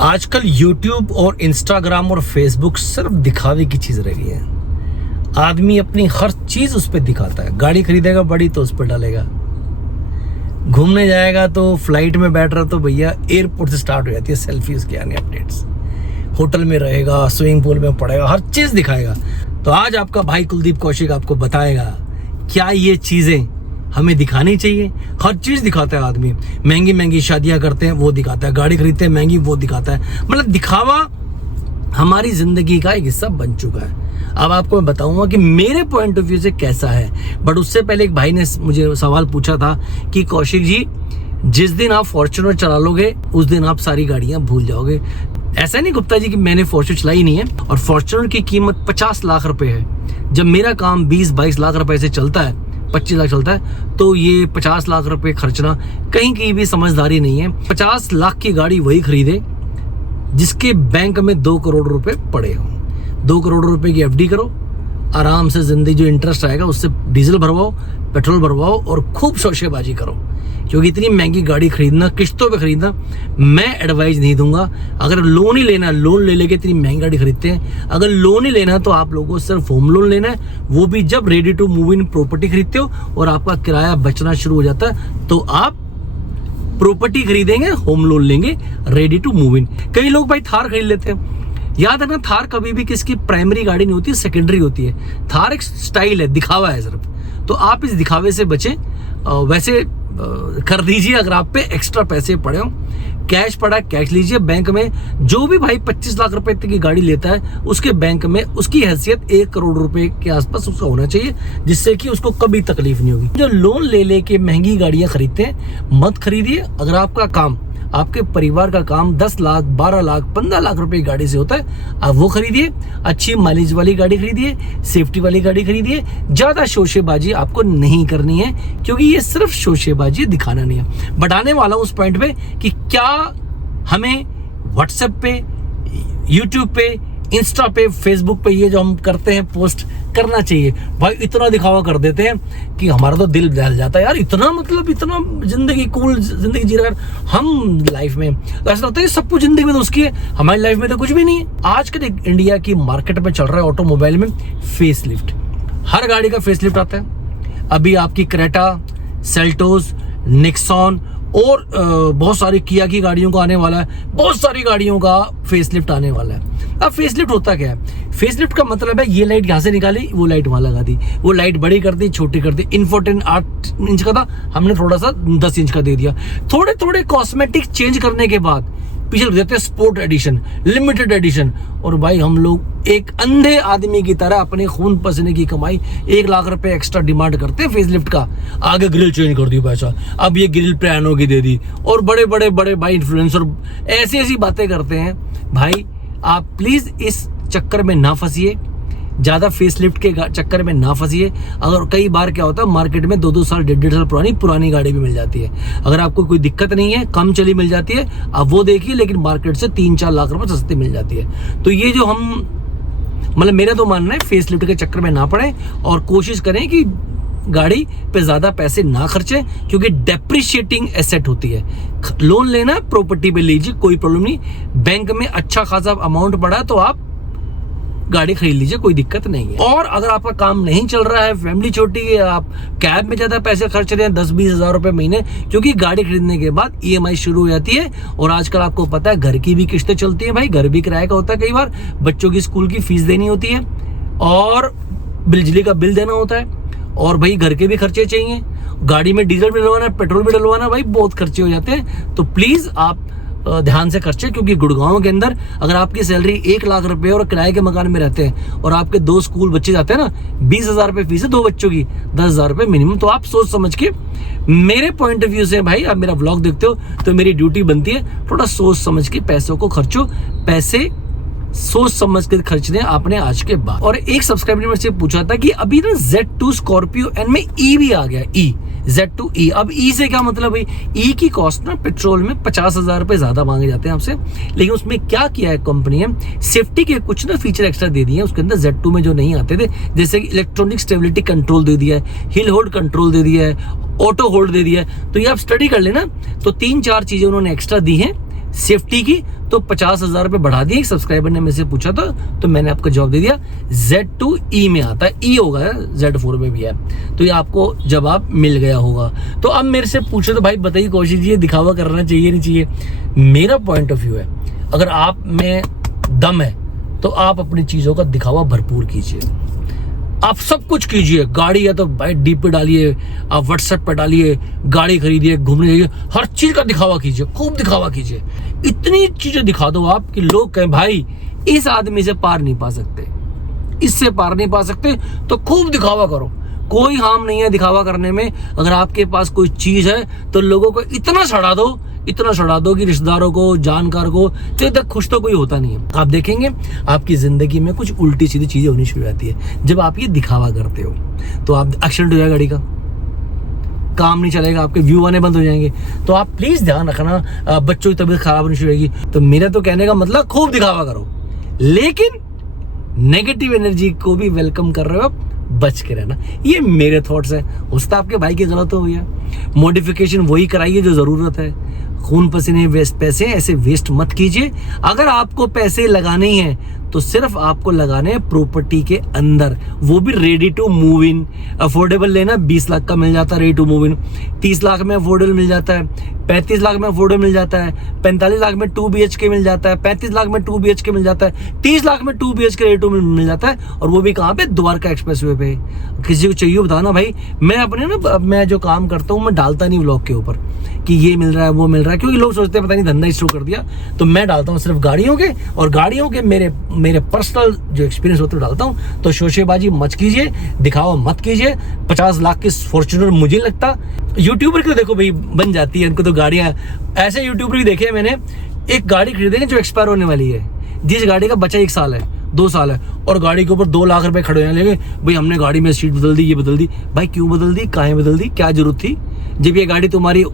आजकल YouTube और Instagram और Facebook सिर्फ दिखावे की चीज रह गई है। आदमी अपनी हर चीज उस पर दिखाता है। गाड़ी खरीदेगा बड़ी तो उस पर डालेगा, घूमने जाएगा तो फ्लाइट में बैठ रहा तो भैया एयरपोर्ट से स्टार्ट हो जाती है सेल्फी, उसके आने अपडेट्स। होटल में रहेगा, स्विमिंग पूल में पड़ेगा, हर चीज दिखाएगा। तो आज आपका भाई कुलदीप कौशिक आपको बताएगा क्या ये चीजें हमें दिखानी चाहिए। हर चीज दिखाता है आदमी। महंगी महंगी शादियां करते हैं वो दिखाता है, गाड़ी खरीदते हैं महंगी वो दिखाता है। मतलब दिखावा हमारी जिंदगी का एक हिस्सा बन चुका है। अब आपको मैं बताऊंगा कि मेरे पॉइंट ऑफ व्यू से कैसा है। बट उससे पहले एक भाई ने मुझे सवाल पूछा था कि कौशिक जी, जिस दिन आप फॉर्च्यूनर चला लोगे उस दिन आप सारी गाड़ियां भूल जाओगे। ऐसा नहीं गुप्ता जी कि मैंने फॉर्च्यूनर चलाई नहीं है, और फॉर्च्यूनर की कीमत 50 लाख रुपए है। जब मेरा काम 20-22 लाख रुपए से चलता है, 25 लाख चलता है, तो ये 50 लाख रुपए खर्चना कहीं की भी समझदारी नहीं है। 50 लाख की गाड़ी वही खरीदे जिसके बैंक में 2 करोड़ रुपए पड़े हो। 2 करोड़ रुपए की एफडी करो, आराम से जिंदगी, जो इंटरेस्ट आएगा उससे डीजल भरवाओ, पेट्रोल भरवाओ और खूब शौशेबाजी करो। क्योंकि इतनी महंगी गाड़ी खरीदना, किश्तों पे खरीदना, मैं एडवाइस नहीं दूंगा। अगर लोन ही लेना, लोन ले लेके इतनी महंगी गाड़ी खरीदते हैं। अगर लोन ही लेना है तो आप लोगों को सिर्फ होम लोन लेना है, वो भी जब ready to move in property खरीदते हो और आपका किराया बचना शुरू हो जाता है तो आप प्रॉपर्टी खरीदेंगे, होम लोन लेंगे, रेडी टू मूव इन। कई लोग भाई थार खरीद लेते हैं। याद रखना, थार कभी भी किसकी प्राइमरी गाड़ी नहीं होती, सेकेंडरी होती है। थार एक स्टाइल है, दिखावा है सिर्फ। तो आप इस दिखावे से बचें। वैसे कर दीजिए अगर आप पे एक्स्ट्रा पैसे पड़े हो। कैश पड़ा, कैश लीजिए। बैंक में जो भी भाई 25 लाख रुपए तक की गाड़ी लेता है, उसके बैंक में उसकी हैसियत 1 करोड़ रुपए के आसपास उसका होना चाहिए, जिससे कि उसको कभी तकलीफ नहीं होगी। जो लोन ले लेके महंगी गाड़ियां खरीदते हैं, मत खरीदिए। अगर आपका काम, आपके परिवार का काम 10 लाख, 12 लाख, 15 लाख रुपए की गाड़ी से होता है, आप वो खरीदिए। अच्छी माइलेज वाली गाड़ी खरीदिए, सेफ्टी वाली गाड़ी खरीदिए। ज्यादा शोशेबाजी आपको नहीं करनी है, क्योंकि ये सिर्फ शोशेबाजी, दिखाना नहीं है। बट आने वाला हूं उस पॉइंट पे कि क्या हमें व्हाट्सएप पे, यूट्यूब पे, इंस्टा पे, फेसबुक पे ये जो हम करते हैं पोस्ट करना चाहिए। भाई इतना दिखावा कर देते हैं कि हमारा तो दिल दहल जाता है यार। इतना मतलब इतना जिंदगी, कूल जिंदगी जी रहा है हम लाइफ में। तो ऐसा लगता है सब कुछ जिंदगी में तो उसकी है, हमारी लाइफ में तो कुछ भी नहीं है। आजकल इंडिया की मार्केट में चल रहा है ऑटोमोबाइल में फेसलिफ्ट। हर गाड़ी का फेसलिफ्ट आता है। अभी आपकी क्रेटा, सेल्टोस, निक्सॉन और बहुत सारी किया की गाड़ियों का आने वाला है। बहुत सारी गाड़ियों का फेसलिफ्ट आने वाला है। अब फेसलिफ्ट होता क्या है? फेसलिफ्ट का मतलब है ये लाइट यहाँ से निकाली, वो लाइट वहां लगा दी, वो लाइट बड़ी कर दी, छोटी कर दी। इन्फोटेन 8 इंच का था, हमने थोड़ा सा 10 इंच का दे दिया। थोड़े थोड़े कॉस्मेटिक चेंज करने के बाद पीछे लग जाते हैं स्पोर्ट एडिशन, लिमिटेड एडिशन। और भाई हम लोग एक अंधे आदमी की तरह अपने खून पसीने की कमाई 1 लाख रुपए एक्स्ट्रा डिमांड करते हैं फेसलिफ्ट का। आगे ग्रिल चेंज कर दी पैसा, अब ये ग्रिल प्यानो की दे दी, और बड़े बड़े बड़े भाई इन्फ्लुएंसर ऐसी ऐसी बातें करते हैं। भाई आप प्लीज इस चक्कर में ना फंसिए, ज्यादा फेसलिफ्ट के चक्कर में ना फंसिए। अगर कई बार क्या होता है, मार्केट में 2-2 साल, 1.5 साल पुरानी गाड़ी भी मिल जाती है। अगर आपको कोई दिक्कत नहीं है, कम चली मिल जाती है, आप वो देखिए, लेकिन मार्केट से 3-4 लाख रुपए सस्ती मिल जाती है। तो ये जो हम, मतलब मेरा तो मानना है फेसलिफ्ट के चक्कर में ना पड़े, और कोशिश करें कि गाड़ी पे ज्यादा पैसे ना खर्चे, क्योंकि डेप्रिशिएटिंग एसेट होती है। लोन लेना, प्रॉपर्टी पे लीजिए, कोई प्रॉब्लम नहीं। बैंक में अच्छा खासा अमाउंट पड़ा तो आप गाड़ी खरीद लीजिए, कोई दिक्कत नहीं है। और अगर आपका काम नहीं चल रहा है, फैमिली छोटी है, आप कैब में ज्यादा पैसे खर्च रहे हैं 10-20 हजार रुपए महीने, क्योंकि गाड़ी खरीदने के बाद EMI शुरू हो जाती है। और आजकल आपको पता है घर की भी किस्तें चलती है। भाई घर भी किराए का होता है, कई बार बच्चों की स्कूल की फीस देनी होती है, और बिजली का बिल देना होता है, और भाई घर के भी खर्चे चाहिए। गाड़ी में डीजल भी डलवाना, पेट्रोल भी डलवाना, भाई बहुत खर्चे हो जाते हैं। तो प्लीज आप ध्यान से खर्चे, क्योंकि गुड़गांव के अंदर अगर आपकी सैलरी 1 लाख रुपए और किराए के मकान में रहते हैं, और आपके 2 स्कूल बच्चे जाते हैं ना, 20,000 रुपए फीस है 2 बच्चों की, 10,000 रुपए मिनिमम। तो आप सोच समझ के, मेरे पॉइंट ऑफ व्यू से भाई, आप मेरा व्लॉग देखते हो तो मेरी ड्यूटी बनती है थोड़ा सोच समझ के पैसों को खर्चो। पैसे सोच समझ के खर्चने आपने आज के बाद। और एक सब्सक्राइबर ने मेरे से पूछा था कि अभी ना Z2 स्कॉर्पियो एन में E भी आ गया, Z2E। अब E से क्या मतलब है? E की कॉस्ट ना पेट्रोल में 50,000 रुपए ज्यादा मांगे जाते हैं आपसे, लेकिन उसमें क्या किया है कंपनी ने, सेफ्टी के कुछ ना फीचर एक्स्ट्रा दे दिए हैं उसके अंदर, Z2 में जो नहीं आते थे। जैसे कि इलेक्ट्रॉनिक स्टेबिलिटी कंट्रोल दे दिया है, हिल होल्ड कंट्रोल दे दिया है, ऑटो होल्ड दे दिया है। तो ये आप स्टडी कर लेना। तो 3-4 चीजें उन्होंने एक्स्ट्रा दी हैं सेफ्टी की, तो 50,000 रुपये बढ़ा दिए। एक सब्सक्राइबर ने मेरे से पूछा था, तो मैंने आपका जवाब दे दिया। Z2E में आता है, E होगा, Z4 में भी है, तो ये आपको जवाब मिल गया होगा। तो अब मेरे से पूछो तो भाई बताइए कोशिश ये दिखावा करना चाहिए नहीं चाहिए? मेरा पॉइंट ऑफ व्यू है, अगर आप में दम है तो आप अपनी चीज़ों का दिखावा भरपूर कीजिए। आप सब कुछ कीजिए, गाड़ी है तो भाई डीप पे डालिए, आप व्हाट्सएप पे डालिए, गाड़ी खरीदिए, घूमने जाइए, हर चीज का दिखावा कीजिए, खूब दिखावा कीजिए। इतनी चीजें दिखा दो आप कि लोग कहें भाई इस आदमी से पार नहीं पा सकते, इससे पार नहीं पा सकते, तो खूब दिखावा करो। कोई हार्म नहीं है दिखावा करने में। अगर आपके पास कोई चीज है तो लोगों को इतना सड़ा दो कि रिश्तेदारों को, जानकार को, तो इतना खुश तो कोई होता नहीं है। आप देखेंगे आपकी जिंदगी में कुछ उल्टी सीधी चीजें होनी शुरू हो जाती है जब आप ये दिखावा करते हो। तो आप एक्सीडेंट हो जाएगा गाड़ी का, काम नहीं चलेगा, आपके व्यू आने बंद हो जाएंगे। तो आप प्लीज ध्यान रखना, बच्चों की तबीयत खराब होनी शुरू होगी। तो मेरा तो कहने का मतलब खूब दिखावा करो, लेकिन नेगेटिव एनर्जी को भी वेलकम कर रहे हो आप, बच के रहना। ये मेरे थॉट्स हैं, उससे आपके भाई की गलत हो गया। मॉडिफिकेशन वही कराइए जो जरूरत है। खून पसीने पैसे ऐसे वेस्ट मत कीजिए। अगर आपको पैसे लगाने हैं तो सिर्फ आपको लगाने हैं प्रॉपर्टी के अंदर, वो भी ready to move in. Affordable लेना 20 लाख का मिल जाता है ready to move in, 30 lakh में अफोर्डेबल मिल जाता है, 35 लाख में अफोर्डेबल मिल जाता है, 45 लाख में 2 BHK मिल जाता है, 35 लाख में 2 BHK मिल जाता है, 30 लाख में 2 BHK रेडी टू मिल जाता है। और वो भी कहाँ पे? द्वारका एक्सप्रेसवे पे। किसी को चाहिए बताना भाई। मैं अपने ना, मैं जो काम करता हूँ मैं डालता नहीं व्लॉग के ऊपर कि ये मिल रहा है वो मिल रहा है, क्योंकि लोग सोचते हैं पता नहीं धंधा शुरू कर दिया। तो मैं डालता हूँ सिर्फ गाड़ियों के, और गाड़ियों के मेरे पर्सनल जो एक्सपीरियंस होते हैं डालता हूँ। तो शोशेबाजी मत कीजिए, दिखावा मत कीजिए। 50 लाख की फॉर्च्यूनर मुझे लगता, यूट्यूबर को देखो भाई बन जाती है, उनको तो गाड़ियां, ऐसे यूट्यूबर भी देखे मैंने, एक गाड़ी खरीदेंगे जो एक्सपायर होने वाली है, जिस गाड़ी का बच्चा 1 साल है 2 साल है, और गाड़ी के ऊपर 2 लाख रुपए खड़े होने लगे। भाई हमने गाड़ी में सीट बदल दी, ये बदल दी। भाई क्यों बदल दी, काहे बदल दी, क्या जरूरत थी? जब ये गाड़ी तुम्हारी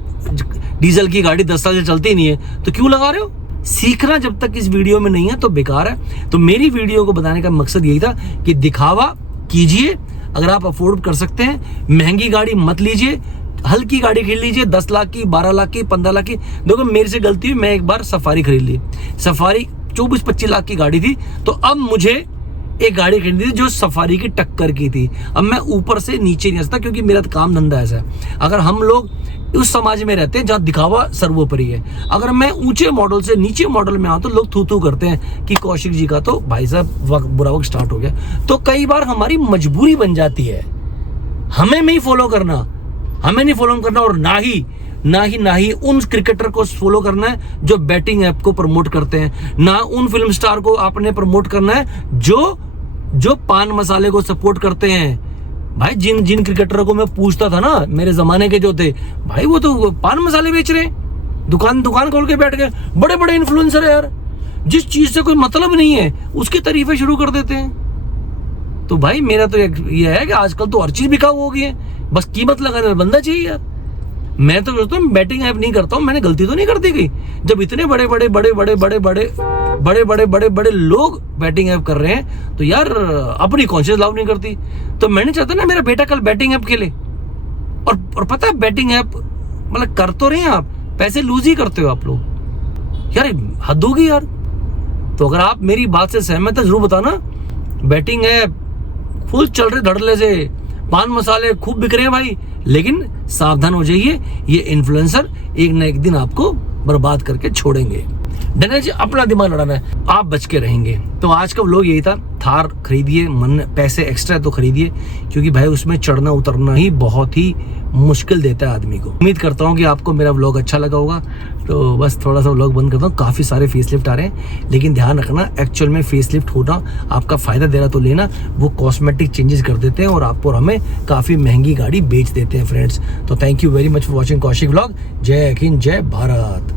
डीजल की गाड़ी 10 साल से चलती ही नहीं है तो क्यों लगा रहे हो? सीखना जब तक इस वीडियो में नहीं है तो बेकार है। तो मेरी वीडियो को बताने का मकसद यही था कि दिखावा कीजिए। अगर आप अफोर्ड कर सकते हैं, महंगी गाड़ी मत लीजिए, हल्की गाड़ी खरीद लीजिए, 10 लाख की, 12 लाख की, 15 लाख की। देखो मेरे से गलती हुई, मैं एक बार सफारी खरीद ली। सफारी 24-25 लाख की गाड़ी थी, तो अब मुझे एक गाड़ी खरीदी थी जो सफारी की टक्कर की थी। अब मैं ऊपर से नीचे नहीं आ सकता, क्योंकि मेरा काम धंधा ऐसा है। अगर हम लोग उस समाज में रहते हैं जहाँ दिखावा सर्वोपरि है, अगर मैं ऊंचे मॉडल से नीचे मॉडल में आऊँ तो लोग थू करते हैं कि कौशिक जी का तो भाई साहब बुरा वक्त स्टार्ट हो गया। तो कई बार हमारी मजबूरी बन जाती है, हमें नहीं फॉलो करना, और ना ही उन क्रिकेटर को फॉलो करना है जो बैटिंग ऐप को प्रमोट करते हैं, ना उन फिल्म स्टार को आपने प्रमोट करना है जो पान मसाले को सपोर्ट करते हैं। भाई जिन क्रिकेटरों को मैं पूछता था ना, मेरे जमाने के जो थे भाई, वो तो पान मसाले बेच रहे हैं, दुकान खोल के बैठ गए। बड़े बड़े इन्फ्लुएंसर है यार, जिस चीज से कोई मतलब नहीं है उसकी तारीफें शुरू कर देते हैं। तो भाई मेरा तो ये है कि आजकल तो हर चीज बिकाऊ हो गई है, बस कीमत लगाने वाला बंदा चाहिए यार। मैं तो सोचता हूँ बैटिंग ऐप नहीं करता हूँ, मैंने गलती तो नहीं कर दी गई। जब इतने बड़े लोग बैटिंग ऐप कर रहे हैं तो यार अपनी कॉन्शियस लाभ नहीं करती। तो मैं नहीं चाहता ना मेरा बेटा कल बैटिंग ऐप खेले। और पता है बैटिंग ऐप मतलब कर तो रहे हैं आप, पैसे लूज ही करते हो आप लोग यार, हद होगी यार। तो अगर आप मेरी बात से सहमत है जरूर बताना। बैटिंग ऐप फुल चल रहे धड़ल्ले से, पान मसाले खूब बिक रहे हैं भाई, लेकिन सावधान हो जाइए, ये इन्फ्लुएंसर एक न एक दिन आपको बर्बाद करके छोड़ेंगे। डरना जी, अपना दिमाग लड़ाना है, आप बच के रहेंगे। तो आज का व्लॉग यही था। थार खरीदिए, मन पैसे एक्स्ट्रा तो खरीदिए, क्योंकि भाई उसमें चढ़ना उतरना ही बहुत ही मुश्किल देता है आदमी को। उम्मीद करता हूँ कि आपको मेरा व्लॉग अच्छा लगा होगा। तो बस थोड़ा सा व्लॉग बंद करता हूँ। काफ़ी सारे फेसलिफ्ट आ रहे हैं, लेकिन ध्यान रखना एक्चुअल में फेसलिफ्ट होना आपका फ़ायदा दे रहा तो लेना, वो कॉस्मेटिक चेंजेस कर देते हैं और आपको और हमें काफ़ी महंगी गाड़ी बेच देते हैं फ्रेंड्स। तो thank you very much for watching Kaushik vlog. जय हिंद, जय भारत।